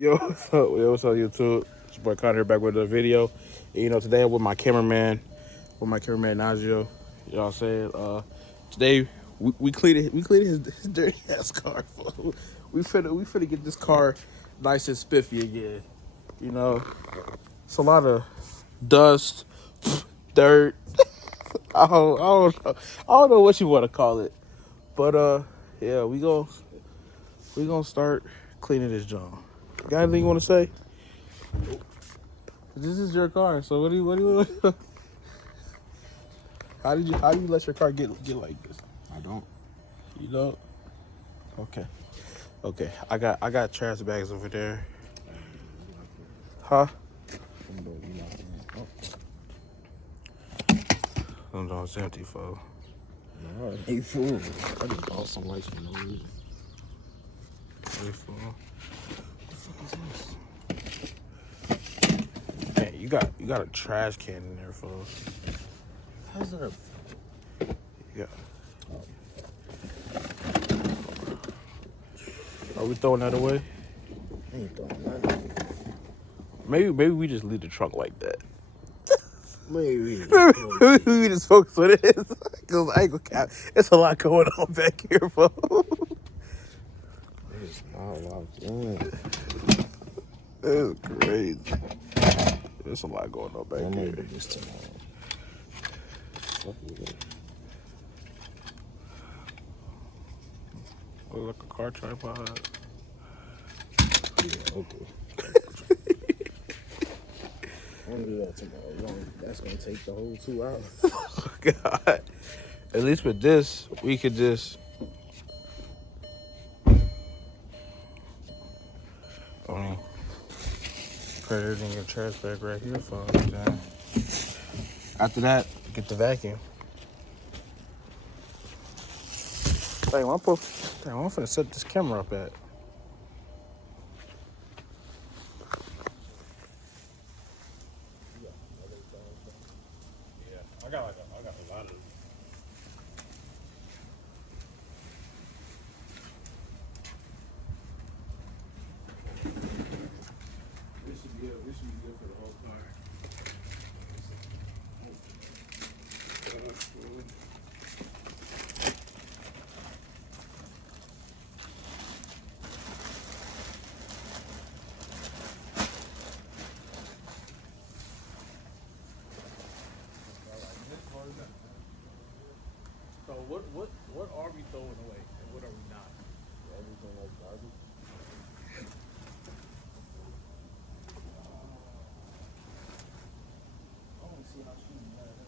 Yo, what's up, YouTube? It's your boy Connor here back with a video. And, today I'm with my cameraman, Najio. You know what I'm saying? Today we cleaned his dirty ass car. Fool. We finna get this car nice and spiffy again. You know, it's a lot of dust, dirt. I don't know what you want to call it, but yeah, we gonna start cleaning this joint. Got anything you want to say? This is your car, so what do you how do you let your car get like this? I don't. You know? Okay. Okay. I got trash bags over there. Huh? Them dogs empty, fo. No, ain't full. I just bought some lights for no reason. Pretty full. What the fuck is this? Man, you got a trash can in there, fo. How's that? Yeah. Are we throwing that away? I ain't throwing nothing. Maybe we just leave the trunk like that. Maybe. We just focus on this. Cause I ain't gonna cap. It's a lot going on back here, fo. It's not locked in. It's crazy. There's a lot going on back I'm gonna here. do this tomorrow. Fuck with it. Look like a car tripod. Yeah, okay. I'm gonna do that tomorrow. That's gonna take the whole 2 hours. Oh, God. At least with this, we could just. Put it in your trash bag right here for us. After that, get the vacuum. Hey, I'm finna set this camera up at. Yeah, I got a lot of. This should be good for the whole car. So what are we throwing away and what are we not? Everything like garbage. I want to see how she mad.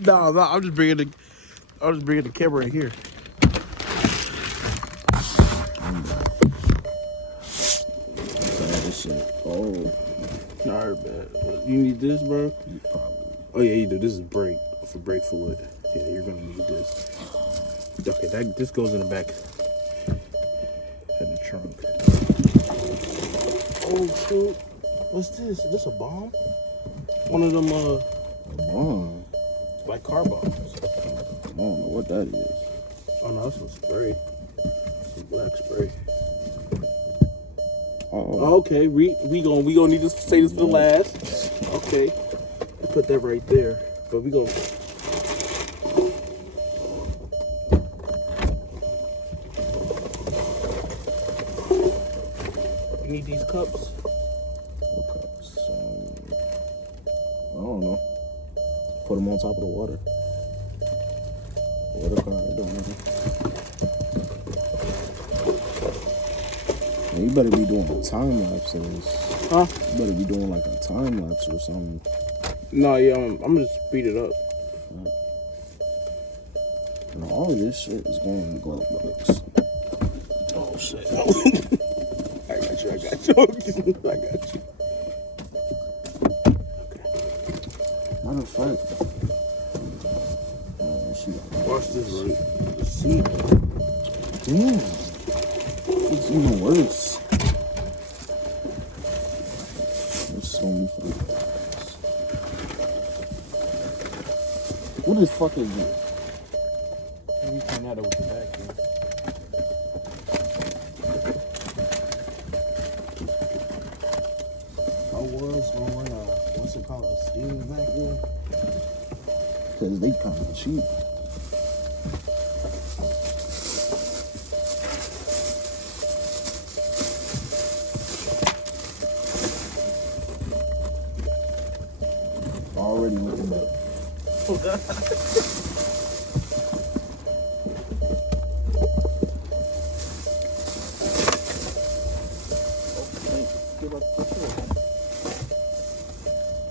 No, I'm just bringing the camera in here. This shit. Oh, Alright, man. You need this, bro? you probably. Oh yeah, you do. This is brake fluid. Yeah, you're gonna need this. Okay, this goes in the back in the trunk. Oh shoot! What's this? Is this a bomb? One of them Bomb. like car bombs. I don't know what that is. Oh no, that's some spray. Some black spray. Oh, Okay, we gonna need to say this for the last. Okay, we put that right there. But we gonna. You need these cups. okay. I don't know. Put them on top of the water. Water car, it don't matter. Man, you better be doing a time lapse of this. Huh? You better be doing like a time lapse or something. No, yeah, I'm gonna speed it up. And all of this shit is going in the glove box. Oh shit. I got you. I got you. Matter of fact, Watch this, right? see, damn, it's even worse. There's so many fucking things. What the fuck is that? We find out with the vacuum. I was going, what's it called, a steam vacuum? Because they kind of cheap. Already looking better.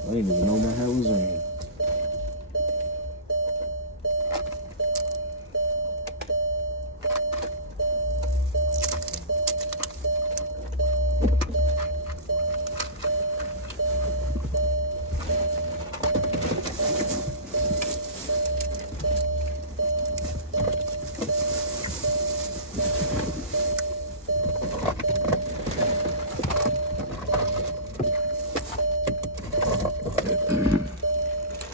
I didn't even know my hat was on.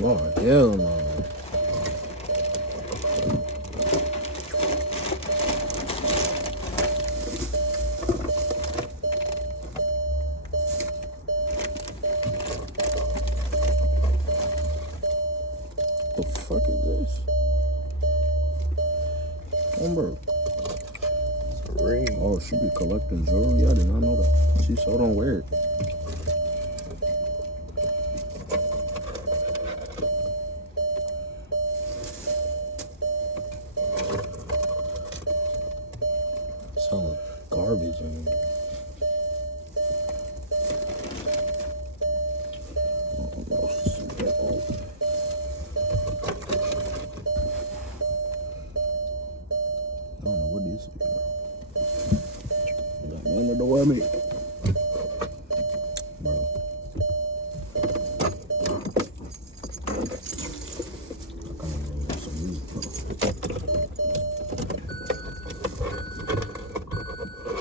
Oh, hell no. The fuck is this? Bro. It's a ring. Oh, she be collecting jewelry? I did not know that. She so don't wear it. It's hella garbage in it. Oh, no, super old. I don't know what this is. Got nothing to do with me. Bro. I can't even hear some music, bro.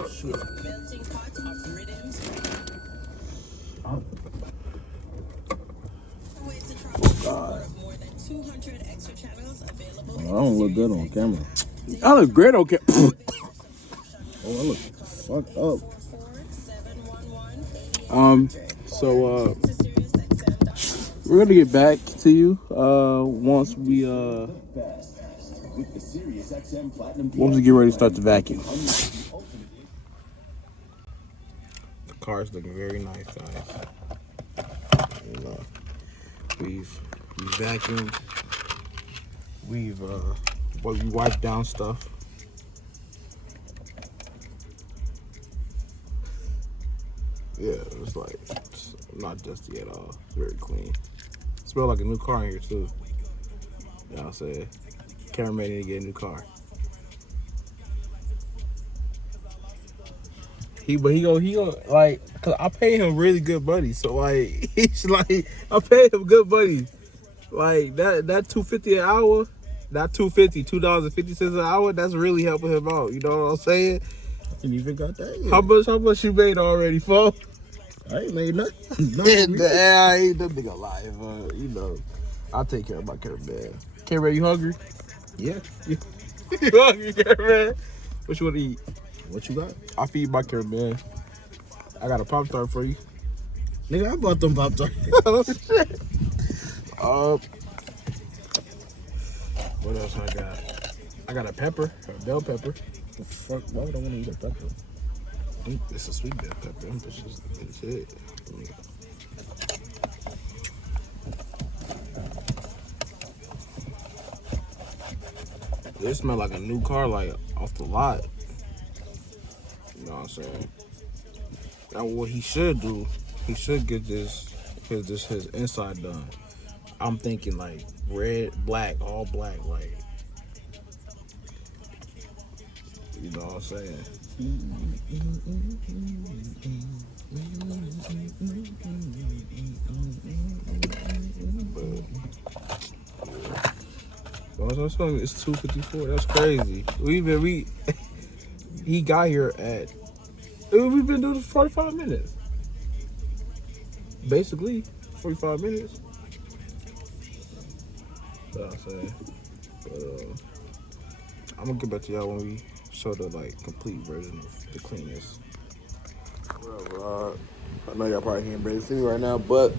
Shit. Melting pot of rhythms. Oh. Way to try God. more than 200 extra channels available. I don't look good on camera. I look great, okay. Oh, I look fucked up. So we're gonna get back to you once we get ready to start the vacuum. The car's looking very nice, guys. You know, we've vacuumed, we wiped down stuff. Yeah, it's not dusty at all. It's very clean. Smell like a new car in here too. You know what I'm saying? Cameraman need to get a new car. He go like, cause I pay him really good money. So like, he's like, I pay him good money. Like that $2.50 an hour, not $2.50 an hour. That's really helping him out. You know what I'm saying? I didn't even got that yet. How much you made already, folks? I ain't made nothing. I ain't that nigga alive, you know. I'll take care of my cameraman. Cameraman, you hungry? Yeah. You hungry, cameraman? What you want to eat? What you got? I'll feed my cameraman. I got a Pop-Tart for you. Nigga, I bought them Pop-Tarts. Oh, shit. What else I got? I got a pepper, a bell pepper. The fuck? Why would I want to eat a pepper? It's a sweet bell pepper. It's it. It smell like a new car, like off the lot. You know what I'm saying? Now, what he should do, he should get his inside done. I'm thinking like red, black, all black, like You know what I'm saying? But it's 2:54. That's crazy. He got here at. We've been doing this for 45 minutes. Basically, 45 minutes. You know what I'm saying? But, I'm gonna get back to y'all when we show the complete version of the cleanest. Whatever. I know y'all probably can't barely see me right now, but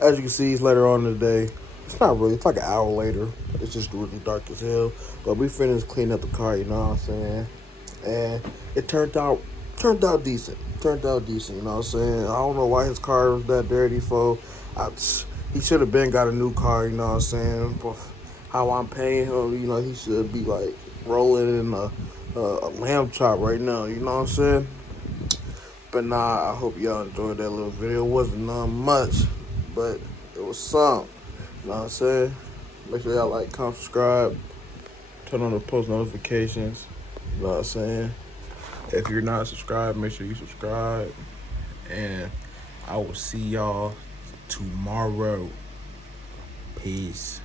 as you can see, it's later on in the day. It's not really. It's like an hour later. It's just really dark as hell. But we finished cleaning up the car. You know what I'm saying? And it turned out decent. Turned out decent. You know what I'm saying? I don't know why his car was that dirty, he should have been got a new car. You know what I'm saying? But how I'm paying him, you know, he should be like rolling in a lamb chop right now. You know what I'm saying? But nah, I hope y'all enjoyed that little video. It wasn't much, but it was some. You know what I'm saying? Make sure y'all like, comment, subscribe, turn on the post notifications. You know what I'm saying? If you're not subscribed, make sure you subscribe. And I will see y'all tomorrow. Peace.